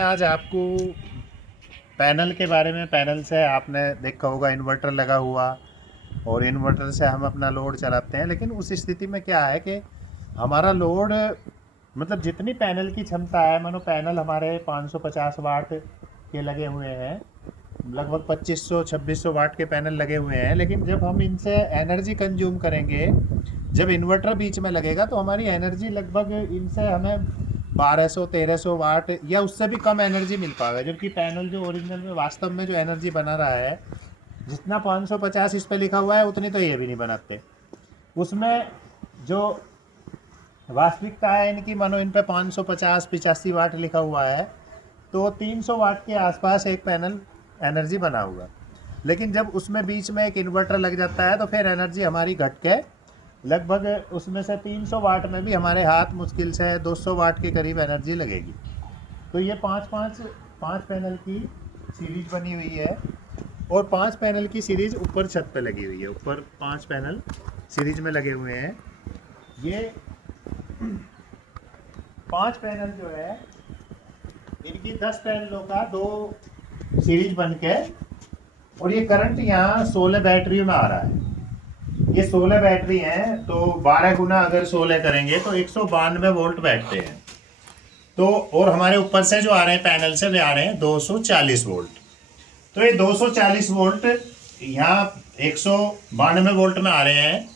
आज आपको पैनल के बारे में, पैनल से आपने देखा होगा इन्वर्टर लगा हुआ और इन्वर्टर से हम अपना लोड चलाते हैं। लेकिन उस स्थिति में क्या है कि हमारा लोड मतलब जितनी पैनल की क्षमता है, मानो पैनल हमारे 550 वाट के लगे हुए हैं, लगभग 2500-2600 वाट के पैनल लगे हुए हैं। लेकिन जब हम इनसे एनर्जी कंज्यूम करेंगे, जब इन्वर्टर बीच में लगेगा तो हमारी एनर्जी लगभग इनसे हमें 1200-1300 वाट या उससे भी कम एनर्जी मिल पाएगा। जबकि पैनल जो ओरिजिनल में वास्तव में जो एनर्जी बना रहा है, जितना 550 इस पे लिखा हुआ है उतनी तो ये भी नहीं बनाते। उसमें जो वास्तविकता है इनकी, मानो इन पे 550-85 वाट लिखा हुआ है, तो 300 वाट के आसपास एक पैनल एनर्जी बना हुआ। लेकिन जब उसमें बीच में एक इन्वर्टर लग जाता है तो फिर एनर्जी हमारी घट के लगभग उसमें से 300 वाट में भी हमारे हाथ मुश्किल से 200 वाट के करीब एनर्जी लगेगी। तो ये पाँच पैनल की सीरीज बनी हुई है और 5 पैनल की सीरीज ऊपर छत पे लगी हुई है। ऊपर 5 पैनल सीरीज में लगे हुए हैं। ये 5 पैनल जो है इनकी 10 पैनलों का 2 सीरीज बन के, और ये करंट यहाँ 16 बैटरियों में आ रहा है। ये 16 बैटरी हैं, तो 12 गुना अगर 16 करेंगे तो 192 वोल्ट बैठते हैं। तो और हमारे ऊपर से जो आ रहे हैं पैनल से, वे आ रहे हैं 240 वोल्ट। तो ये 240 वोल्ट यहाँ 192 वोल्ट में आ रहे हैं।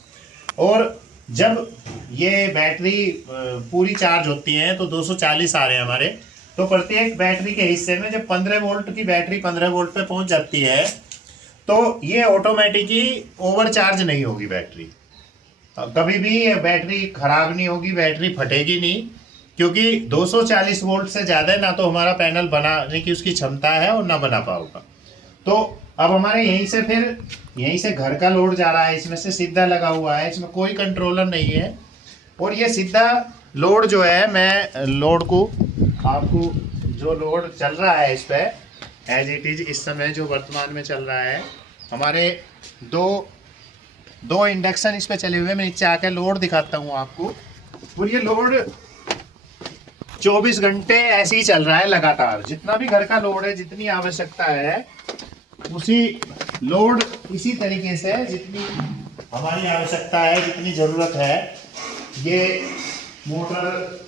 और जब ये बैटरी पूरी चार्ज होती हैं तो 240 आ रहे हैं हमारे। तो प्रत्येक बैटरी के हिस्से में जब 15 वोल्ट की बैटरी 15 वोल्ट पे पहुंच जाती है तो ये ऑटोमेटिकली ओवर चार्ज नहीं होगी बैटरी। कभी भी ये बैटरी खराब नहीं होगी, बैटरी फटेगी नहीं, क्योंकि 240 वोल्ट से ज़्यादा ना तो हमारा पैनल बनाने की उसकी क्षमता है और ना बना पाऊंगा। तो अब हमारे यहीं से घर का लोड जा रहा है, इसमें से सीधा लगा हुआ है, इसमें कोई कंट्रोलर नहीं है। और ये सीधा लोड जो है, मैं लोड को आपको, जो लोड चल रहा है इस पर एज इट इज़ इस समय जो वर्तमान में चल रहा है, हमारे दो इंडक्शन इस पर चले हुए हैं। मैं नीचे आकर लोड दिखाता हूँ आपको। और ये लोड 24 घंटे ऐसे ही चल रहा है लगातार। जितना भी घर का लोड है, जितनी आवश्यकता है उसी लोड इसी तरीके से, जितनी हमारी आवश्यकता है, जितनी ज़रूरत है, ये मोटर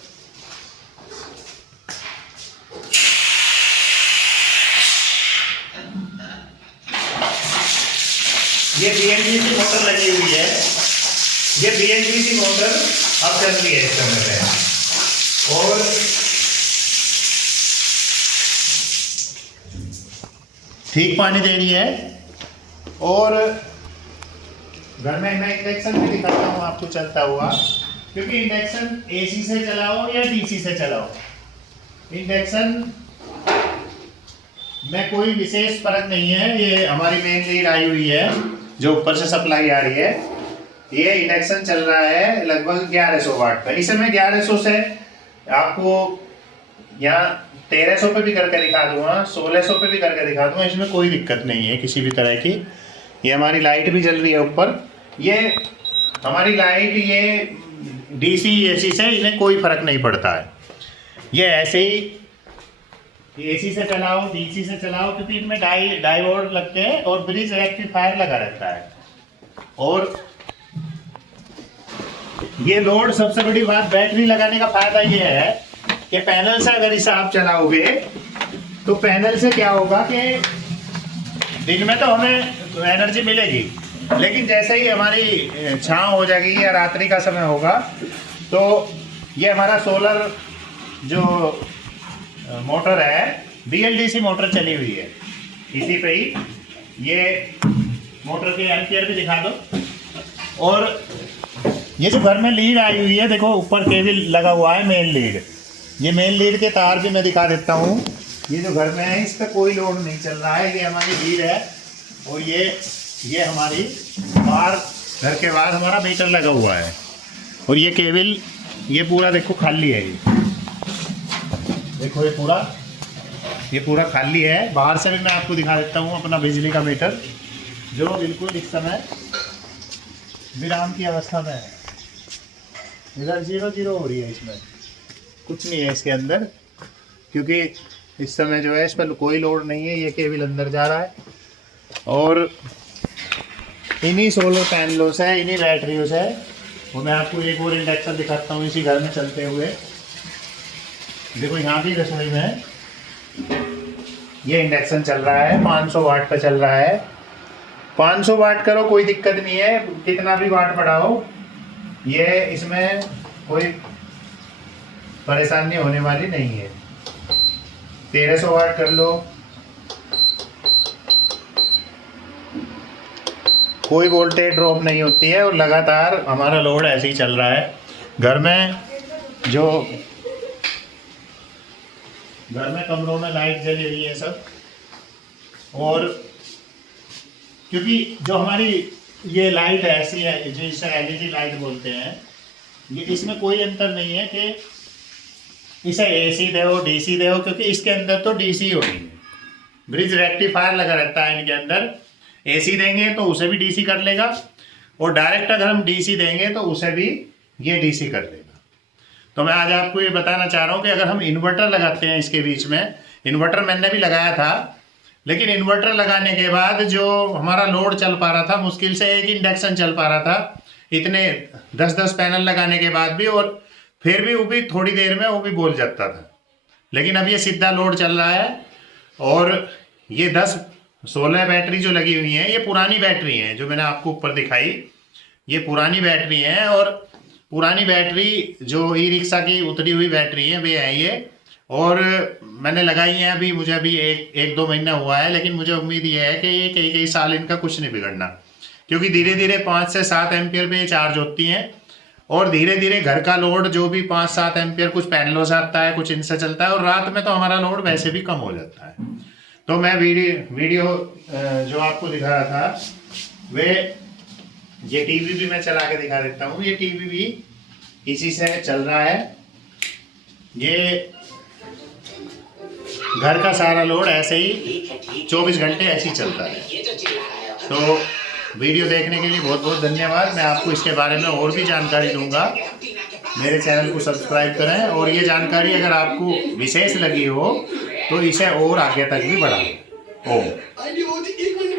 ये BLDC मोटर लगी हुई है। ये BLDC मोटर अब चल रही है इस समय पे, और ठीक पानी दे रही है। और घर में मैं इंडक्शन भी दिखाता हूँ आपको चलता हुआ, क्योंकि इंडक्शन AC से चलाओ या DC से चलाओ, इंडक्शन में कोई विशेष फर्क नहीं है। ये हमारी मेन लीड आई हुई है जो ऊपर से सप्लाई आ रही है। ये इंडक्शन चल रहा है लगभग 1100 वाट पर। इस समय 1100 से आपको यहाँ 1300 पे भी करके दिखा दूंगा, 1600 पे भी करके दिखा दूंगा, इसमें कोई दिक्कत नहीं है किसी भी तरह की। ये हमारी लाइट भी जल रही है ऊपर। ये हमारी लाइट, ये DC AC से इन्हें कोई फर्क नहीं पड़ता है। ये ऐसे ही AC से चलाओ, DC से चलाओ, क्योंकि इनमें डायोड लगते हैं और ब्रिज रेक्टिफायर लगा रहता है। और ये लोड, सबसे बड़ी बात बैटरी लगाने का फायदा ये है कि पैनल से अगर इसे आप चलाओगे तो पैनल से क्या होगा कि दिन में तो हमें एनर्जी मिलेगी, लेकिन जैसे ही हमारी छांव हो जाएगी या रात्रि का समय होगा तो ये हमारा सोलर जो मोटर है, BLDC मोटर चली हुई है इसी पे ही। ये मोटर के एम्पियर भी दिखा दो। और ये जो घर में लीड आई हुई है, देखो ऊपर केबल लगा हुआ है, मेन लीड। ये मेन लीड के तार भी मैं दिखा देता हूँ। ये जो घर में है इस पर कोई लोड नहीं चल रहा है, ये हमारी लीड है। और ये हमारी बाहर, घर के बाहर हमारा मीटर लगा हुआ है। और ये केबल, ये पूरा देखो खाली है। ये देखो ये पूरा खाली है। बाहर से भी मैं आपको दिखा देता हूँ अपना बिजली का मीटर, जो बिल्कुल इस समय विराम की अवस्था में है। इधर 0 0 हो रही है, इसमें कुछ नहीं है इसके अंदर, क्योंकि इस समय जो है इस पर कोई लोड नहीं है, ये केबल अंदर जा रहा है और इन्हीं सोलर पैनलों से, इन्हीं बैटरियों से, वो मैं आपको एक और इंडक्शन दिखाता हूँ इसी घर में चलते हुए। देखो यहाँ भी रसोई में ये इंडक्शन चल रहा है, 500 वाट का चल रहा है। 500 वाट करो कोई दिक्कत नहीं है, कितना भी वाट बढ़ाओ, ये इसमें कोई परेशानी होने वाली नहीं है। 1300 वाट कर लो, कोई वोल्टेज ड्रॉप नहीं होती है और लगातार हमारा लोड ऐसे ही चल रहा है। घर में कमरों में लाइट जली हुई है सब, और क्योंकि जो हमारी ये लाइट ऐसी है जो इसे एलईडी लाइट बोलते हैं, ये इसमें कोई अंतर नहीं है कि इसे एसी दे हो डीसी दे हो, क्योंकि इसके अंदर तो डीसी होती है, ब्रिज रेक्टिफायर लगा रहता है इनके अंदर। एसी देंगे तो उसे भी डीसी कर लेगा, और डायरेक्ट अगर हम डीसी देंगे तो उसे भी ये डीसी कर लेगा। तो मैं आज आपको ये बताना चाह रहा हूँ कि अगर हम इन्वर्टर लगाते हैं इसके बीच में, इन्वर्टर मैंने भी लगाया था, लेकिन इन्वर्टर लगाने के बाद जो हमारा लोड चल पा रहा था, मुश्किल से एक इंडक्शन चल पा रहा था, इतने 10-10 पैनल लगाने के बाद भी, और फिर भी वो भी थोड़ी देर में वो भी बोल जाता था। लेकिन अब ये सीधा लोड चल रहा है, और ये 10-16 बैटरी जो लगी हुई हैं, ये पुरानी बैटरी हैं जो मैंने आपको ऊपर दिखाई, ये पुरानी बैटरी हैं। और पुरानी बैटरी जो ई रिक्शा की उतरी हुई बैटरी है वे है ये, और मैंने लगाई हैं अभी, मुझे अभी एक 2 महीना हुआ है, लेकिन मुझे उम्मीद ये है कि ये कई साल इनका कुछ नहीं बिगड़ना, क्योंकि धीरे धीरे 5 से 7 एम्पियर पे ये चार्ज होती हैं, और धीरे धीरे घर का लोड जो भी 5-7 एम्पियर कुछ पैनलों से आता है, कुछ इनसे चलता है, और रात में तो हमारा लोड वैसे भी कम हो जाता है। तो मैं वीडियो जो आपको दिखा रहा था, वे ये टीवी भी मैं चला के दिखा देता हूँ। ये टीवी भी इसी से चल रहा है, ये घर का सारा लोड ऐसे ही 24 घंटे ऐसे ही चलता है। तो वीडियो देखने के लिए बहुत बहुत धन्यवाद। मैं आपको इसके बारे में और भी जानकारी दूंगा, मेरे चैनल को सब्सक्राइब करें, और ये जानकारी अगर आपको विशेष लगी हो तो इसे और आगे तक भी बढ़ाएं। ओम।